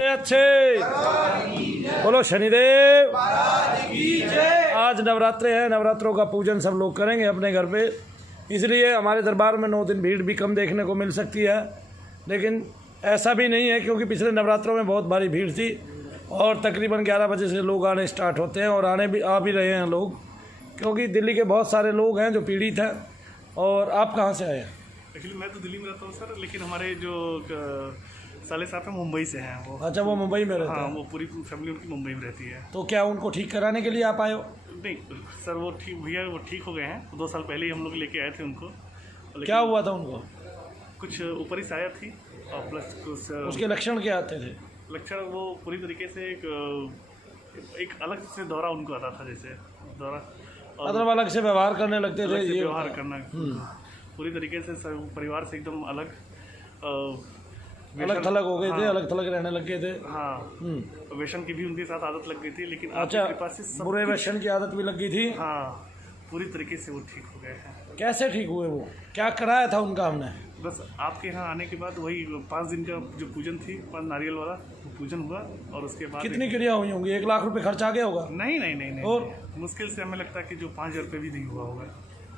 अच्छे बोलो शनिदेव। आज नवरात्रे हैं, नवरात्रों का पूजन सब लोग करेंगे अपने घर पे, इसलिए हमारे दरबार में 9 दिन भीड़ भी कम देखने को मिल सकती है। लेकिन ऐसा भी नहीं है, क्योंकि पिछले नवरात्रों में बहुत भारी भीड़ थी और तकरीबन 11 बजे से लोग आने स्टार्ट होते हैं और आ भी रहे हैं लोग, क्योंकि दिल्ली के बहुत सारे लोग हैं जो पीड़ित हैं। और आप कहाँ से आए हैं? एक्चुअली मैं तो दिल्ली में रहता हूँ सर, लेकिन हमारे जो साले साहब हैं मुंबई से हैं वो। अच्छा, वो मुंबई में रहते हैं? हाँ, वो पूरी फैमिली उनकी मुंबई में रहती है। तो क्या उनको ठीक कराने के लिए आप आए हो? नहीं सर, वो ठीक भैया वो ठीक हो गए हैं। 2 साल पहले ही हम लोग लेके आए थे उनको। क्या हुआ था उनको? कुछ ऊपरी साया थी और प्लस कुछ उसके लक्षण क्या आते थे? लक्षण वो पूरी तरीके से एक अलग से दौरा उनको आता था, जैसे दौरा मतलब अलग से व्यवहार करने लगते थे, ये व्यवहार करना पूरी तरीके से परिवार से एकदम अलग थलग हो गए थे, अलग थलग रहने लग गए थे। हाँ, वेशन की भी उनके साथ आदत लग गई थी, लेकिन अच्छा, कृपा से बुरे वेशन की आदत भी लग गई थी। हाँ, पूरी तरीके से वो ठीक हो गए हैं। कैसे ठीक हुए वो? क्या कराया था उनका हमने? बस आपके यहाँ आने के बाद वही 5 दिन का जो पूजन थी, 5 नारियल वाला वो पूजन हुआ और उसके बाद कितनी क्रिया हुई होंगी? 1 लाख रुपए खर्च आ गया होगा? नहीं और मुश्किल से हमें लगता है कि जो 5,000 रुपये भी नहीं हुआ होगा।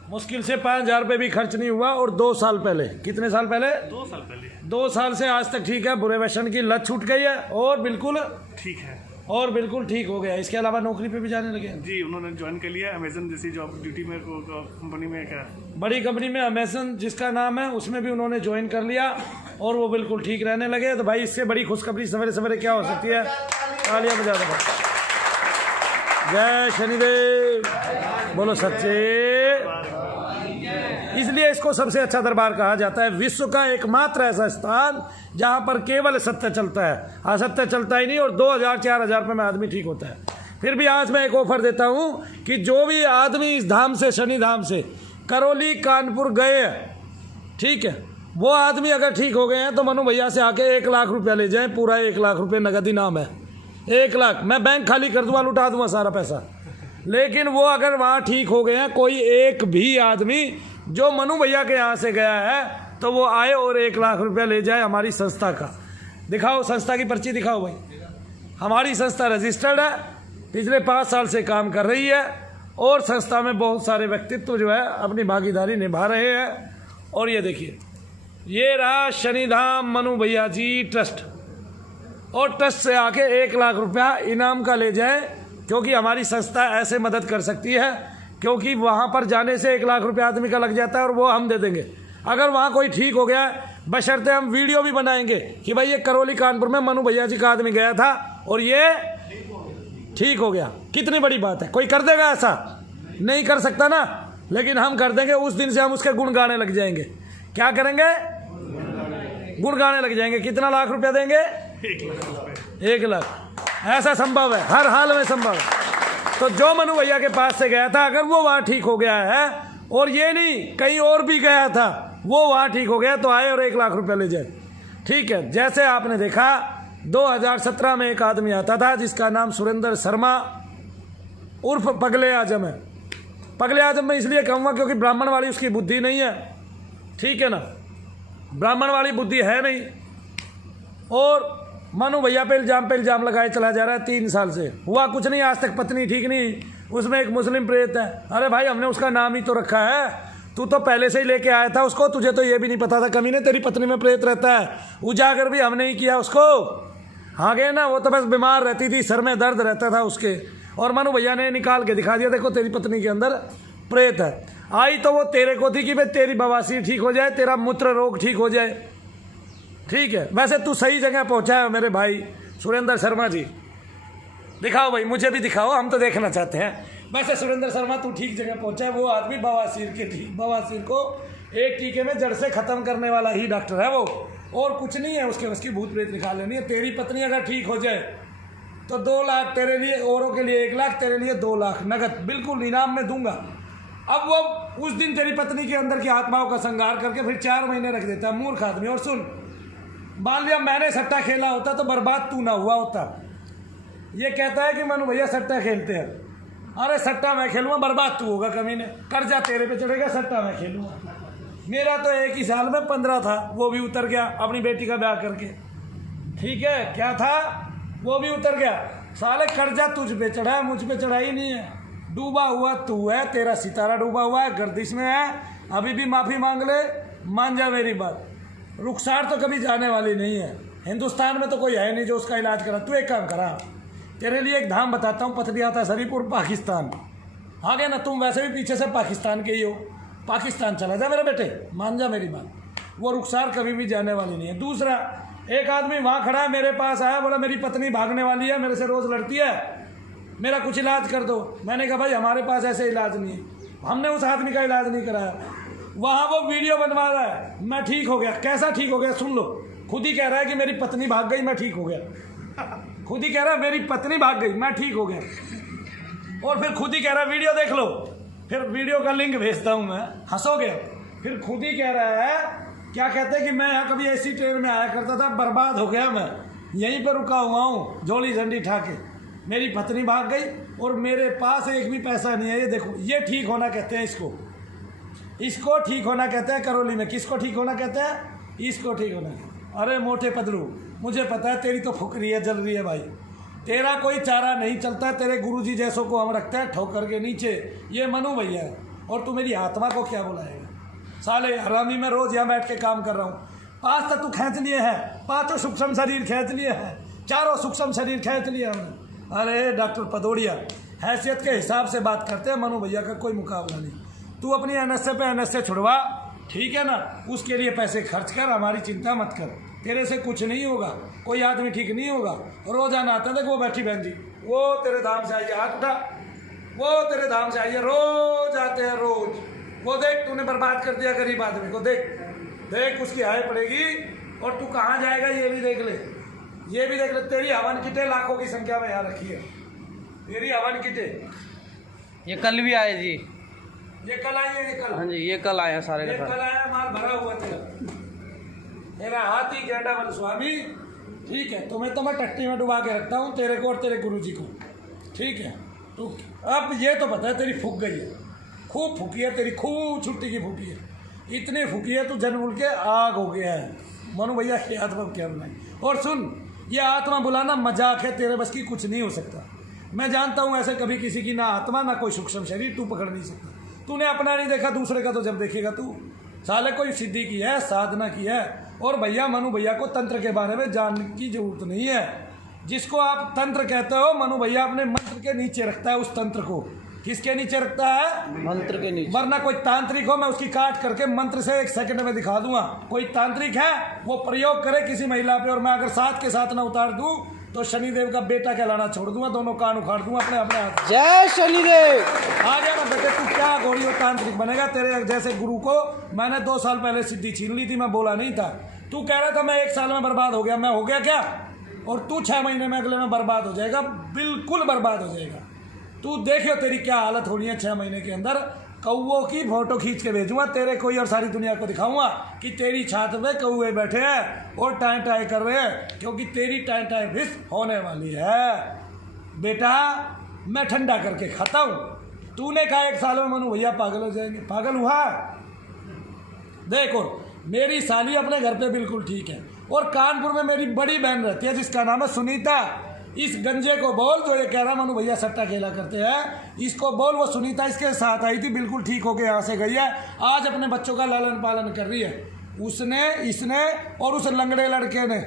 मुश्किल से 5,000 रुपये भी खर्च नहीं हुआ। और 2 साल पहले, कितने साल पहले? 2 साल पहले। 2 साल से आज तक ठीक है, बुरे वेशन की लत छूट गई है और बिल्कुल ठीक है, और बिल्कुल ठीक हो गया। इसके अलावा नौकरी पे भी जाने लगे? जी, उन्होंने ज्वाइन कर लिया अमेजन जैसी जॉब ड्यूटी में, कंपनी में। क्या बड़ी कंपनी में अमेजन जिसका नाम है, उसमें भी उन्होंने ज्वाइन कर लिया और वो बिल्कुल ठीक रहने लगे। तो भाई, इससे बड़ी खुशखबरी सवेरे सवेरे क्या हो सकती है? तालियां बजा दो। जय शनिदेव, बोलो सच्चे। इसलिए इसको सबसे अच्छा दरबार कहा जाता है। विश्व का एकमात्र ऐसा स्थान जहां पर केवल सत्य चलता है, असत्य चलता ही नहीं। और 2,000-4,000 रुपये में आदमी ठीक होता है। फिर भी आज मैं एक ऑफर देता हूं कि जो भी आदमी इस धाम से, शनि धाम से करौली कानपुर गए हैं, ठीक है, वो आदमी अगर ठीक हो गए हैं तो मनु भैया से आके 1 लाख रुपया ले जाएं। पूरा 1 लाख रुपये नगद इनाम है। 1 लाख मैं बैंक खाली कर दूंगा, लुटा दूंगा सारा पैसा। लेकिन वो अगर वहाँ ठीक हो गए हैं, कोई एक भी आदमी जो मनु भैया के यहाँ से गया है, तो वो आए और 1 लाख रुपया ले जाए हमारी संस्था का। दिखाओ संस्था की पर्ची दिखाओ भाई। हमारी संस्था रजिस्टर्ड है, पिछले 5 साल से काम कर रही है और संस्था में बहुत सारे व्यक्तित्व जो है अपनी भागीदारी निभा रहे हैं। और ये देखिए, ये रहा शनिधाम मनु भैया जी ट्रस्ट। और ट्रस्ट से आके 1 लाख रुपया इनाम का ले जाए, क्योंकि हमारी संस्था ऐसे मदद कर सकती है। क्योंकि वहाँ पर जाने से 1 लाख रुपया आदमी का लग जाता है और वो हम दे देंगे। अगर वहाँ कोई ठीक हो गया, बशर्ते हम वीडियो भी बनाएंगे कि भाई ये करौली कानपुर में मनु भैया जी का आदमी गया था और ये ठीक हो गया। कितनी बड़ी बात है। कोई कर देगा ऐसा? नहीं कर सकता ना, लेकिन हम कर देंगे। उस दिन से हम उसके गुण गाने लग जाएंगे। क्या करेंगे? गुण गाने लग जाएंगे। कितना लाख रुपया देंगे? 1 लाख। ऐसा संभव है, हर हाल में संभव है। तो जो मनु भैया के पास से गया था, अगर वो वहाँ ठीक हो गया है, और ये नहीं कहीं और भी गया था, वो वहाँ ठीक हो गया, तो आए और 1 लाख रुपया ले जाए। ठीक है, जैसे आपने देखा 2017 में एक आदमी आता था जिसका नाम सुरेंद्र शर्मा उर्फ पगले आजम है। पगले आजम में इसलिए कहूँगा क्योंकि ब्राह्मण वाली उसकी बुद्धि नहीं है, ठीक है ना, ब्राह्मण वाली बुद्धि है नहीं। और मनु भैया पे इल्जाम लगाए चला जा रहा है। 3 साल से हुआ कुछ नहीं, आज तक पत्नी ठीक नहीं। उसमें एक मुस्लिम प्रेत है। अरे भाई, हमने उसका नाम ही तो रखा है। तू तो पहले से ही लेके आया था उसको, तुझे तो ये भी नहीं पता था कमीने तेरी पत्नी में प्रेत रहता है। उजागर भी हमने ही किया उसको। हाँ गए ना, वो तो बस बीमार रहती थी, सर में दर्द रहता था उसके, और मनु भैया ने निकाल के दिखा दिया, देखो तेरी पत्नी के अंदर प्रेत है। आई तो वो तेरे को थी कि भाई तेरी बवासीर ठीक हो जाए, तेरा मूत्र रोग ठीक हो जाए। ठीक है, वैसे तू सही जगह पहुंचा है मेरे भाई सुरेंद्र शर्मा जी। दिखाओ भाई, मुझे भी दिखाओ, हम तो देखना चाहते हैं। वैसे सुरेंद्र शर्मा तू ठीक जगह पहुंचा है। वो आदमी बवासीर को एक टीके में जड़ से खत्म करने वाला ही डॉक्टर है वो, और कुछ नहीं है उसकी भूत प्रेत निकाल लेनी है। तेरी पत्नी अगर ठीक हो जाए तो 2 लाख तेरे लिए, औरों के लिए 1 लाख, तेरे लिए 2 लाख नगद बिल्कुल इनाम में दूंगा। अब वो उस दिन तेरी पत्नी के अंदर की आत्माओं का संहार करके फिर 4 महीने रख देता है, मूर्ख आदमी। और सुन, मान लिया मैंने सट्टा खेला होता तो बर्बाद तू ना हुआ होता। ये कहता है कि मनु भैया सट्टा खेलते हैं। अरे सट्टा मैं खेलूंगा, बर्बाद तू होगा कमीने। कर्जा तेरे पे चढ़ेगा, सट्टा मैं खेलूंगा। मेरा तो एक ही साल में 15 था, वो भी उतर गया अपनी बेटी का ब्याह करके। ठीक है, क्या था वो भी उतर गया। साले कर्जा तुझ पे चढ़ा है, मुझ पे चढ़ा ही नहीं है। डूबा हुआ तू है, तेरा सितारा डूबा हुआ है, गर्दिश में है। अभी भी माफ़ी मांग ले, मान जा मेरी बात। रुखसार तो कभी जाने वाली नहीं है। हिंदुस्तान में तो कोई है नहीं जो उसका इलाज करा। तू एक काम करा, तेरे लिए एक धाम बताता हूँ, पथरियाता शरीफपुर पाकिस्तान। आ गया ना, तुम वैसे भी पीछे से पाकिस्तान के ही हो। पाकिस्तान चला जा मेरे बेटे, मान जा मेरी बात। वो रुखसार कभी भी जाने वाली नहीं है। दूसरा, एक आदमी वहाँ खड़ा मेरे पास आया, बोला मेरी पत्नी भागने वाली है, मेरे से रोज़ लड़ती है, मेरा कुछ इलाज कर दो। मैंने कहा भाई हमारे पास ऐसे इलाज नहीं है। हमने उस आदमी का इलाज नहीं कराया। वहाँ वो वीडियो बनवा रहा है, मैं ठीक हो गया। कैसा ठीक हो गया सुन लो। खुद ही कह रहा है कि मेरी पत्नी भाग गई, मैं ठीक हो गया। खुद ही कह रहा है मेरी पत्नी भाग गई, मैं ठीक हो गया। और फिर खुद ही कह रहा है वीडियो देख लो। फिर वीडियो का लिंक भेजता हूँ मैं, हंसोगे। फिर खुद ही कह रहा है, क्या कहते हैं कि मैं यहाँ कभी ऐसी ट्रेन में आया करता था, बर्बाद हो गया, मैं यहीं पर रुका हुआ हूँ झोली झंडी ठाके। मेरी पत्नी भाग गई और मेरे पास एक भी पैसा नहीं है। ये देखो, ये ठीक होना कहते हैं इसको। इसको ठीक होना कहते हैं करौली में। किसको ठीक होना कहते हैं? इसको ठीक होना कहते हैं। अरे मोटे पतलू, मुझे पता है तेरी तो फुकरी है, जल रही है भाई। तेरा कोई चारा नहीं चलता। तेरे गुरुजी जैसों को हम रखते हैं ठोकर के नीचे। ये मनु भैया है, और तू मेरी आत्मा को क्या बुलाएगा? साले हरामी, मैं रोज़ यहाँ बैठ के काम कर रहा हूँ। 5 तो तू खींच लिए हैं, 5 सूक्ष्म शरीर खींच लिए हैं, 4 सूक्ष्म शरीर खींच लिए हमने। अरे डॉक्टर पदौड़िया, हैसियत के हिसाब से बात करते हैं, मनु भैया का कोई मुकाबला नहीं। तू अपनी NSA पे NSA छुड़वा, ठीक है ना? उसके लिए पैसे खर्च कर, हमारी चिंता मत कर। तेरे से कुछ नहीं होगा, कोई आदमी ठीक नहीं होगा। रोजाना आता है, देख वो बैठी बहन जी, वो तेरे धाम से आई है, हाथ उठा, वो तेरे धाम से आई है, रोज आते हैं रोज। वो देख, तूने बर्बाद कर दिया गरीब आदमी को। देख देख, उसकी हाय पड़ेगी और तू कहाँ जाएगा ये भी देख ले, ये भी देख ले। तेरी हवन किटे लाखों की संख्या में यहाँ रखी है, तेरी हवन किटे। ये कल भी आए जी, ये कल आई है, ये कल। हाँ जी, ये कल आए हैं सारे ये के कल सारे। आया, माल भरा हुआ तेरा हाथी गेंडा बल स्वामी। ठीक है, तुम्हें तो मैं टट्टी में डुबा के रखता हूँ, तेरे को और तेरे गुरुजी को। ठीक है, तो अब ये तो पता है तेरी फूक गई है, खूब फूकी है तेरी, खूब छुट्टी की फूकी है। इतनी फूकी है तू जन बुल के आग हो गया है। मनु भैया की आत्मा क्या बुलाई। और सुन, ये आत्मा बुलाना मजाक है, तेरे बस की कुछ नहीं हो सकता। मैं जानता हूँ ऐसे कभी किसी की ना आत्मा ना कोई सूक्ष्म शरीर तू पकड़ नहीं सकता। तूने अपना नहीं देखा, दूसरे का तो जब देखेगा तू। साले कोई सिद्धि की है, साधना की है। और भैया मनु भैया को तंत्र के बारे में जानने की जरूरत नहीं है। जिसको आप तंत्र कहते हो, मनु भैया अपने मंत्र के नीचे रखता है उस तंत्र को। किसके नीचे रखता है? मंत्र के नीचे। वरना कोई तांत्रिक हो, मैं उसकी काट करके मंत्र से 1 सेकंड में दिखा दूंगा। कोई तांत्रिक है, वो प्रयोग करे किसी महिला पे, और मैं अगर साथ के साथ ना उतार दूं तो शनिदेव का बेटा कहलाना छोड़ दूंगा, दोनों कान उखाड़ दूंगा अपने अपने हाथ। जय शनिदेव। आ गया ना बेटे, तू क्या घोड़ी और तांत्रिक बनेगा? तेरे जैसे गुरु को मैंने 2 साल पहले सिद्धि छीन ली थी, मैं बोला नहीं था। तू कह रहा था मैं 1 साल में बर्बाद हो गया, मैं हो गया क्या? और तू 6 महीने में अगले में बर्बाद हो जाएगा, बिल्कुल बर्बाद हो जाएगा। तू देखियो तेरी क्या हालत होनी है 6 महीने के अंदर। कौओं की फोटो खींच के भेजूंगा तेरे कोई, और सारी दुनिया को दिखाऊंगा कि तेरी छात में कौए बैठे हैं और टाई टाई कर रहे हैं, क्योंकि तेरी टाई टाई फिस होने वाली है। बेटा मैं ठंडा करके खाता हूँ। तूने कहा 1 साल में मनु भैया पागल हो जाएंगे, पागल हुआ? देखो, मेरी साली अपने घर पे बिल्कुल ठीक है, और कानपुर में मेरी बड़ी बहन रहती है जिसका नाम है सुनीता। इस गंजे को बोल, जो ये कह रहा मनु भैया सट्टा खेला करते हैं, इसको बोल। वो सुनीता इसके साथ आई थी, बिल्कुल ठीक होके यहाँ से गई है। आज अपने बच्चों का लालन पालन कर रही है। उसने, इसने और उस लंगड़े लड़के ने,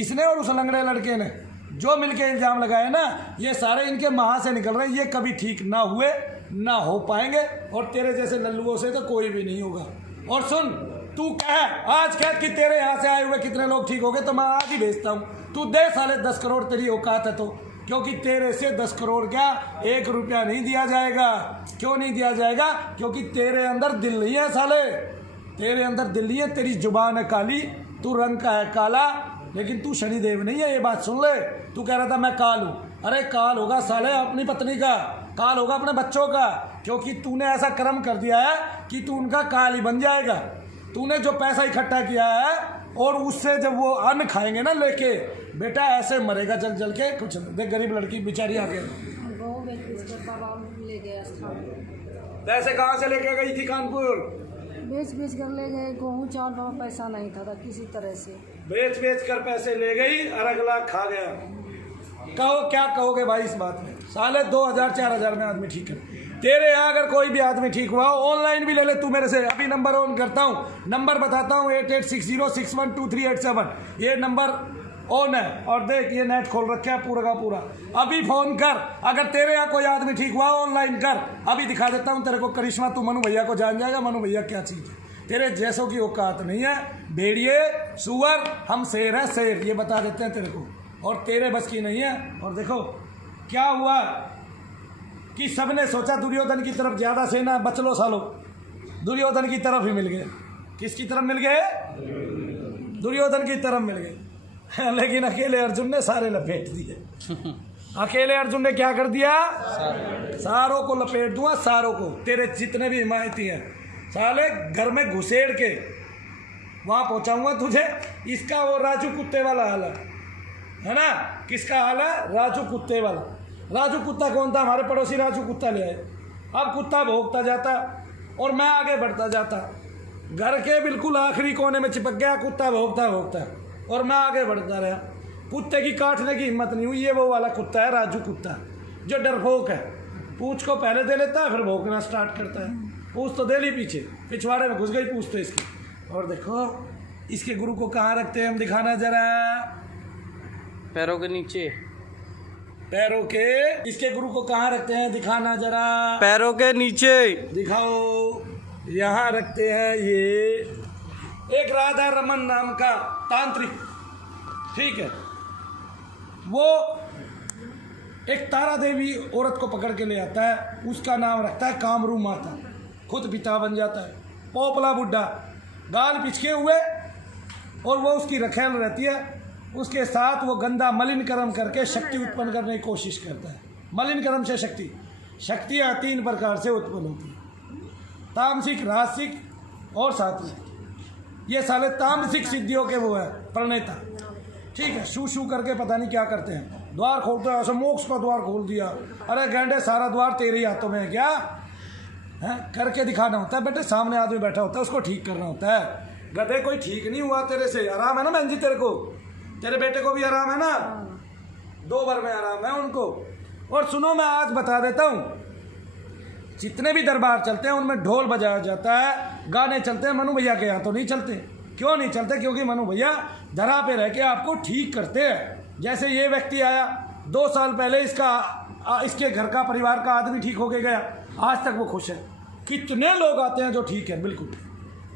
इसने और उस लंगड़े लड़के ने जो मिलके इल्ज़ाम लगाए ना, ये सारे इनके महा से निकल रहे हैं। ये कभी ठीक ना हुए, ना हो पाएंगे, और तेरे जैसे लल्लुओं से तो कोई भी नहीं होगा। और सुन, तू कह आज कह कि तेरे यहाँ से आए हुए कितने लोग ठीक हो गए, तो मैं आज ही भेजता हूँ। तू दे साले 10 करोड़, तेरी औकात है तो। क्योंकि तेरे से 10 करोड़ क्या 1 रुपया नहीं दिया जाएगा। क्यों नहीं दिया जाएगा? क्योंकि तेरे अंदर दिल नहीं है साले, तेरे अंदर दिल नहीं है। तेरी जुबान है काली, तू रंग का है काला, लेकिन तू शनिदेव नहीं है। ये बात सुन ले। तू कह रहा था मैं काल हूँ, अरे काल होगा साले अपनी पत्नी का, काल होगा अपने बच्चों का, क्योंकि तूने ऐसा कर्म कर दिया है कि तू उनका काल ही बन जाएगा। तूने जो पैसा इकट्ठा किया है, और उससे जब वो अन्न खाएंगे ना लेके, बेटा ऐसे मरेगा जल जल के। कुछ देख, गरीब लड़की बेचारी आ गई, पैसे कहाँ से लेके गई थी कानपुर? बेच बेच कर ले गए गेहूँ चावल में पैसा नहीं था किसी तरह से बेच बेच कर पैसे ले गई और अगला खा गया। कहो क्या कहोगे भाई इस बात में? साले 2000-4000 में आदमी ठीक है। तेरे यहाँ अगर कोई भी आदमी ठीक हुआ ऑनलाइन भी ले ले तू मेरे से। अभी नंबर ऑन करता हूँ, नंबर बताता हूँ 8860612387। ये नंबर ऑन है और देख ये नेट खोल रखा है पूरा का पूरा। अभी फोन कर, अगर तेरे यहाँ कोई आदमी ठीक हुआ ऑनलाइन कर। अभी दिखा देता हूँ तेरे को करिश्मा, तू मनु भैया को जान जाएगा। मनु भैया क्या चीज़ है, तेरे जैसों की औकात नहीं है। भेड़िए सुअर, हम शेर है शेर, ये बता देते हैं तेरे को, और तेरे बस की नहीं है। और देखो क्या हुआ कि सबने सोचा दुर्योधन की तरफ ज़्यादा सेना, बचलो सालो दुर्योधन की तरफ ही मिल गए। किसकी तरफ मिल गए? दुर्योधन की तरफ मिल गए। लेकिन अकेले अर्जुन ने सारे लपेट दिए। अकेले अर्जुन ने क्या कर दिया? सारों को लपेट दूंगा, सारों को, तेरे जितने भी हिमायती हैं साले घर में घुसेड़ के वहाँ पहुँचाऊंगा तुझे। इसका वो राजू कुत्ते वाला हाल है ना? किसका हाल है? राजू कुत्ते वाला। राजू कुत्ता कौन था? हमारे पड़ोसी राजू कुत्ता ले आए। अब कुत्ता भोंकता जाता और मैं आगे बढ़ता जाता, घर के बिल्कुल आखिरी कोने में चिपक गया कुत्ता भोंकता भोंकता, और मैं आगे बढ़ता रहा। कुत्ते की काटने की हिम्मत नहीं हुई। ये वो वाला कुत्ता है राजू कुत्ता, जो डरपोक है। पूंछ को पहले दे लेता है फिर भौंकना स्टार्ट करता है। पूंछ तो दे ली पीछे, पिछवाड़े में घुस गई पूंछ तो इसकी। और देखो इसके गुरु को कहाँ रखते हैं हम, दिखाना जरा। पैरों के नीचे। पैरों के, इसके गुरु को कहाँ रखते हैं दिखाना जरा। पैरों के नीचे दिखाओ। यहाँ रखते हैं ये एक राधा रमन नाम का तांत्रिक, ठीक है। वो एक तारा देवी औरत को पकड़ के ले आता है, उसका नाम रखता है कामरू माता। खुद पिता बन जाता है, पोपला बुड्ढा, गाल पिचके हुए, और वो उसकी रखेल रहती है। उसके साथ वो गंदा मलिन कर्म करके शक्ति उत्पन्न करने की कोशिश करता है। मलिन कर्म से शक्ति, शक्तियाँ 3 प्रकार से उत्पन्न होती हैं, तामसिक, राजसिक और सात्विक। ये साले तामसिक सिद्धियों के वो है प्रणेता, ठीक है। शू शू करके पता नहीं क्या करते हैं, द्वार खोलते हैं, ऐसे मोक्ष का द्वार खोल दिया। अरे गैंडे सारा द्वार तेरे ही हाथों में है क्या है? करके दिखाना होता है बेटे। सामने आदमी बैठा होता है, उसको ठीक करना होता है। गधे कोई ठीक नहीं हुआ तेरे से। आराम है ना बहन जी तेरे को? तेरे बेटे को भी आराम है ना? 2 बार में आराम है उनको। और सुनो मैं आज बता देता हूँ, जितने भी दरबार चलते हैं उनमें ढोल बजाया जाता है, गाने चलते हैं। मनु भैया के यहाँ तो नहीं चलते। क्यों नहीं चलते? क्योंकि मनु भैया धरा पे रह के आपको ठीक करते हैं। जैसे ये व्यक्ति आया 2 साल पहले, इसके घर का परिवार का आदमी ठीक होके गया, आज तक वो खुश है। कितने लोग आते हैं जो ठीक है बिल्कुल।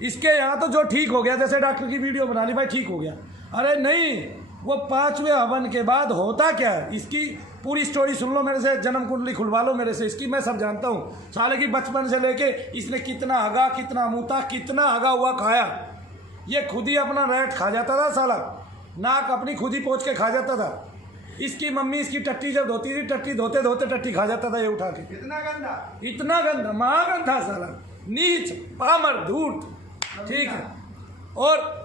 इसके यहाँ तो जो ठीक हो गया, जैसे डॉक्टर की वीडियो बना ली, भाई ठीक हो गया। अरे नहीं, वो 5वें हवन के बाद होता क्या है, इसकी पूरी स्टोरी सुन लो मेरे से, जन्म कुंडली खुलवा लो मेरे से, इसकी मैं सब जानता हूँ। साले की बचपन से लेके इसने कितना हगा, कितना मूता, कितना हगा हुआ खाया। ये खुद ही अपना रेट खा जाता था साला, नाक अपनी खुद ही पोंछ के खा जाता था। इसकी मम्मी इसकी टट्टी जब धोती थी, टट्टी धोते धोते टट्टी खा जाता था ये उठा के। इतना गंदा, इतना गंदा, महागंदा साला, नीच, पामर, धूर्त, ठीक है। और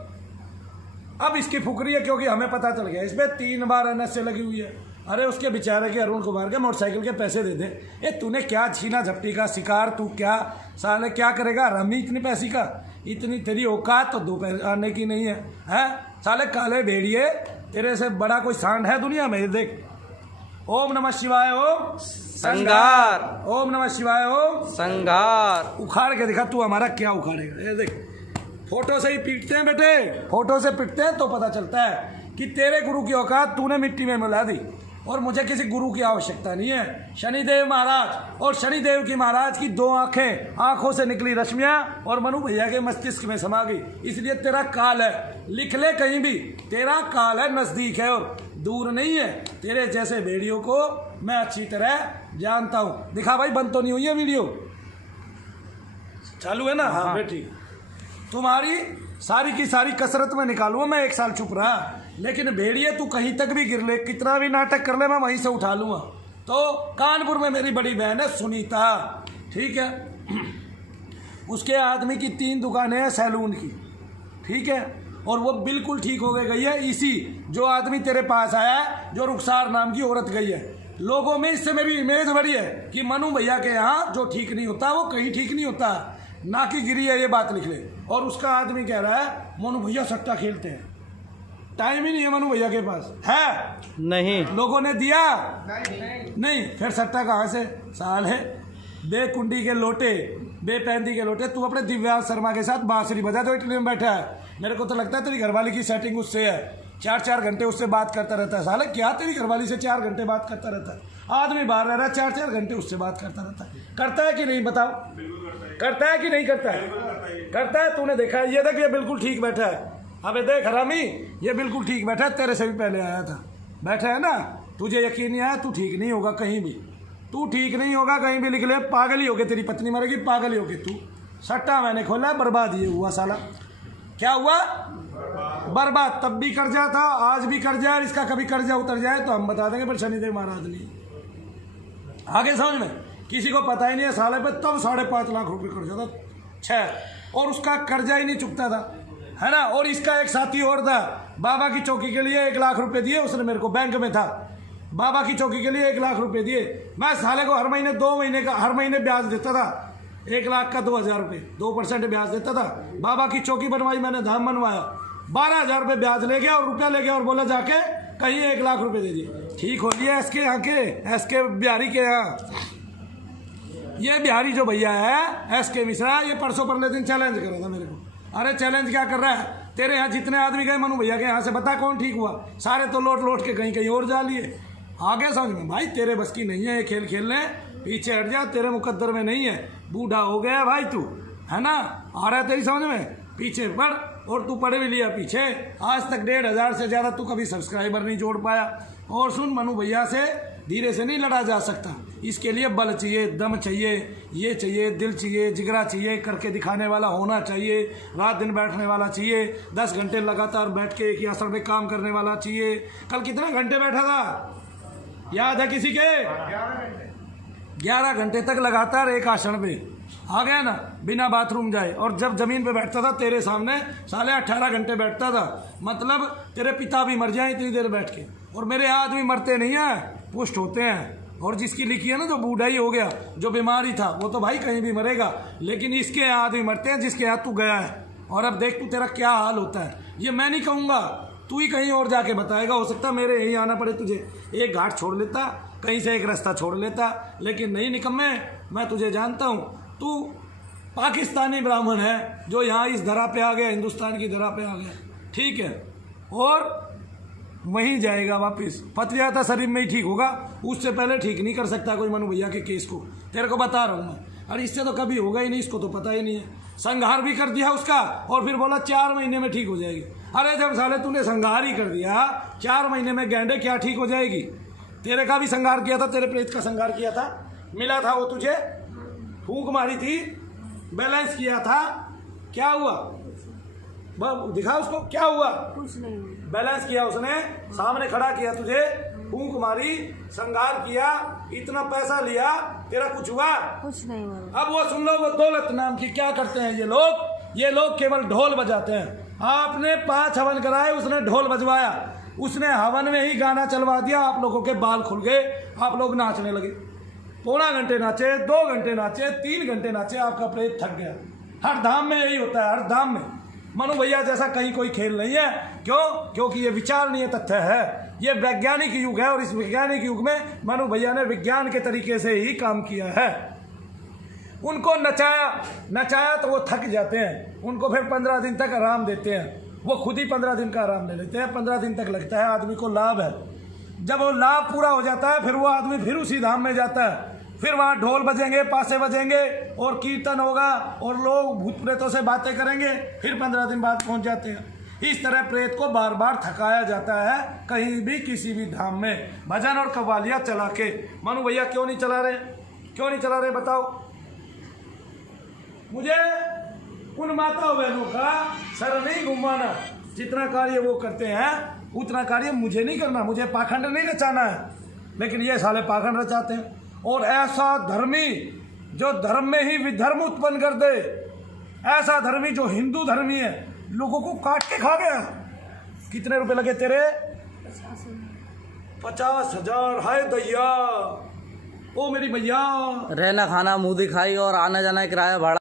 अब इसकी फुकरी है क्योंकि हमें पता चल गया इस पर 3 बार NSA लगी हुई है। अरे उसके बेचारे के अरुण कुमार के मोटरसाइकिल के पैसे दे दे। ये तूने क्या छीना झपटी का शिकार, तू क्या साले क्या करेगा? रमी इतनी पैसे का, इतनी तेरी औकात तो 2 पैसे आने की नहीं है, हैं? साले काले भेड़िए, तेरे से बड़ा कोई सांड है दुनिया में? देख, ओम नमः शिवाय, ओम संगार, ओम नमः शिवाय, ओम संगार। उखाड़ के दिखा तू हमारा क्या उखाड़ेगा। ये देख, फोटो से ही पीटते हैं बेटे, फोटो से पीटते हैं तो पता चलता है कि तेरे गुरु की औकात तूने मिट्टी में मिला दी। और मुझे किसी गुरु की आवश्यकता नहीं है। शनिदेव महाराज, और शनिदेव की महाराज की 2 आंखें, आंखों से निकली रश्मियां और मनु भैया के मस्तिष्क में समा गई। इसलिए तेरा काल है, लिख ले कहीं भी, तेरा काल है, नजदीक है और दूर नहीं है। तेरे जैसे भेड़ियों को मैं अच्छी तरह जानता हूँ। दिखा भाई, बंद तो नहीं हुई है वीडियो? चालू है ना? हाँ बेटी, तुम्हारी सारी की सारी कसरत में निकालूँ मैं। 1 साल चुप रहा, लेकिन भेड़िए तू कहीं तक भी गिर ले, कितना भी नाटक कर ले, मैं वहीं से उठा लूँगा। तो कानपुर में मेरी बड़ी बहन है सुनीता, ठीक है। उसके आदमी की 3 दुकानें हैं सैलून की, ठीक है। और वो बिल्कुल ठीक हो गई है। इसी जो आदमी तेरे पास आया है, जो रुखसार नाम की औरत गई है, लोगों में इससे मेरी इमेज बढ़ी है कि मनु भैया के यहाँ जो ठीक नहीं होता वो कहीं ठीक नहीं होता। ना की गिरी है ये बात लिख ले। और उसका आदमी कह रहा है मनु भैया सट्टा खेलते हैं, टाइम ही नहीं है मनु भैया के पास है। नहीं, लोगों ने दिया नहीं, फिर सट्टा कहाँ से? साल है बेकुंडी के लोटे, बेपैंदी के लोटे। तू अपने दिव्यांश शर्मा के साथ बांसुरी बजा तो इटली में बैठा है। मेरे को तो लगता है तेरी घरवाली की सेटिंग उससे है, 4-4 घंटे उससे बात करता रहता है। साले क्या तेरी घरवाली से 4 घंटे बात करता रहता है? आदमी बाहर रह रहा है, 4-4 घंटे उससे बात करता रहता है। करता है कि नहीं बताओ? करता है कि नहीं करता है? करता है। तूने देखा है? ये देख, ये बिल्कुल ठीक बैठा है। अबे देख हरामी, ये बिल्कुल ठीक बैठा है, तेरे से भी पहले आया था। बैठा है ना, तुझे यकीन नहीं आया? तू ठीक नहीं होगा कहीं भी, तू ठीक नहीं होगा कहीं भी। लिख ले, पागल ही होगे, तेरी पत्नी मरेगी, पागल ही होगे तू। सट्टा मैंने खोला, बर्बाद ये हुआ साला। क्या हुआ? बर्बाद। तब भी कर्जा था, आज भी कर्जा है। इसका कभी कर्जा उतर जाए तो हम बता देंगे, पर शनिदेव महाराज नहीं। आगे समझ में? किसी को पता ही नहीं है साले पे तब 5.5 लाख रुपए कर्जा था, 6, और उसका कर्जा ही नहीं चुकता था, है ना। और इसका एक साथी और था, बाबा की चौकी के लिए 1 लाख रुपए दिए उसने मेरे को, बैंक में था, बाबा की चौकी के लिए 1 लाख रुपए दिए। मैं साले को हर महीने 2 महीने का हर महीने ब्याज देता था, 1 लाख का 2,000 रुपये, 2% ब्याज देता था। बाबा की चौकी बनवाई मैंने, धाम बनवाया, 12,000 रुपये ब्याज ले गया और रुपया ले गया और बोला जाके कहीं 1 लाख रुपये दे दिए। ठीक हो लिया एस के यहाँ के, एस के बिहारी के यहाँ। ये बिहारी जो भैया है एस के मिश्रा, ये परसों परले दिन चैलेंज कर रहा था मेरे को। अरे चैलेंज क्या कर रहा है? तेरे यहाँ जितने आदमी गए मनु भैया के यहाँ से, बता कौन ठीक हुआ? सारे तो लौट लौट के कहीं कहीं और जा लिए। आगे समझ में भाई, तेरे बस की नहीं है ये खेल खेलने, पीछे हट जा, तेरे मुकद्दर में नहीं है। बूढ़ा हो गया भाई तू, है ना, आ रहा है तेरी समझ में? पीछे पड़, और तू पढ़ भी लिया पीछे। आज तक 1,500 से ज़्यादा तू कभी सब्सक्राइबर नहीं जोड़ पाया। और सुन, मनु भैया से धीरे से नहीं लड़ा जा सकता, इसके लिए बल चाहिए, दम चाहिए, ये चाहिए, दिल चाहिए, जिगरा चाहिए, करके दिखाने वाला होना चाहिए, रात दिन बैठने वाला चाहिए, 10 घंटे लगातार बैठ के एक ही आसन में काम करने वाला चाहिए। कल कितने घंटे बैठा था याद है किसी के? 11 घंटे तक लगातार एक आसन पे, आ गया ना, बिना बाथरूम जाए। और जब जमीन पे बैठता था तेरे सामने, साले 18 घंटे बैठता था। मतलब तेरे पिता भी मर जाए इतनी देर बैठ के। और मेरे आदमी मरते नहीं हैं, पुष्ट होते हैं। और जिसकी लिखी है ना, जो बूढ़ा ही हो गया, जो बीमारी था, वो तो भाई कहीं भी मरेगा, लेकिन इसके यहाँ आदमी मरते हैं जिसके यहाँ तू गया है। और अब देख तू तेरा क्या हाल होता है। ये मैं नहीं कहूँगा, तू ही कहीं और जाके बताएगा। हो सकता मेरे यहीं आना पड़े तुझे, एक घाट छोड़ लेता, कहीं से एक रास्ता छोड़ लेता, लेकिन नहीं निकम्मे, मैं तुझे जानता हूँ। तू पाकिस्तानी ब्राह्मण है जो यहाँ इस धरा पे आ गया, हिंदुस्तान की धरा पे आ गया, ठीक है, और वहीं जाएगा वापस। पतलियाता शरीर में ही ठीक होगा, उससे पहले ठीक नहीं कर सकता कोई मनु भैया के केस को, तेरे को बता रहा हूँ मैं। अरे इससे तो कभी होगा ही नहीं, इसको तो पता ही नहीं है। संहार भी कर दिया उसका, और फिर बोला 4 महीने में ठीक हो जाएगी। अरे जब साले तूने संहार ही कर दिया, 4 महीने में गैंडे क्या ठीक हो जाएगी? तेरे का भी संहार किया था, तेरे प्रेत का संहार किया था, मिला था वो तुझे, फूंक मारी थी, बैलेंस किया था, क्या हुआ? दिखा उसको क्या हुआ? कुछ नहीं। बैलेंस किया उसने, सामने खड़ा किया तुझे, फूंक मारी, संहार किया, इतना पैसा लिया, तेरा कुछ हुआ? कुछ नहीं हुआ। अब वो सुन लो, वो दौलत नाम की क्या करते हैं ये लोग केवल ढोल बजाते हैं। आपने 5 हवन कराए, उसने ढोल बजवाया, उसने हवन में ही गाना चलवा दिया, आप लोगों के बाल खुल गए, आप लोग नाचने लगे। 1.5 घंटे नाचे, 2 घंटे नाचे, 3 घंटे नाचे, आपका प्रेत थक गया। हर धाम में यही होता है, हर धाम में। मनु भैया जैसा कहीं कोई खेल नहीं है। क्यों? क्योंकि ये विचारणीय तथ्य है, ये वैज्ञानिक युग है, और इस वैज्ञानिक युग में मनु भैया ने विज्ञान के तरीके से ही काम किया है। उनको नचाया तो वो थक जाते हैं, उनको फिर 15 दिन तक आराम देते हैं, वो खुद ही 15 दिन का आराम ले लेते हैं। 15 दिन तक लगता है, आदमी को लाभ है। जब वो लाभ पूरा हो जाता है, फिर वो आदमी फिर उसी धाम में जाता है, फिर वहाँ ढोल बजेंगे, पासे बजेंगे, और कीर्तन होगा, और लोग भूत प्रेतों से बातें करेंगे, फिर 15 दिन बाद पहुँच जाते हैं। इस तरह प्रेत को बार बार थकाया जाता है, कहीं भी किसी भी धाम में भजन और कव्वालियाँ चला के। मनु भैया क्यों नहीं चला रहे? क्यों नहीं चला रहे बताओ मुझे? उन माता बहनों का सर नहीं घुमाना, जितना कार्य वो करते हैं उतना कार्य मुझे नहीं करना, मुझे पाखंड नहीं रचाना है। लेकिन ये साले पाखंड रचाते हैं। और ऐसा धर्मी जो धर्म में ही विधर्म उत्पन्न कर दे, ऐसा धर्मी जो हिंदू धर्मी है, लोगों को काट के खा गया। कितने रुपए लगे तेरे? 50,000। हाय दैया, ओ मेरी भैया। रहना खाना मुँह दिखाई और आना जाना किराया भाड़ा।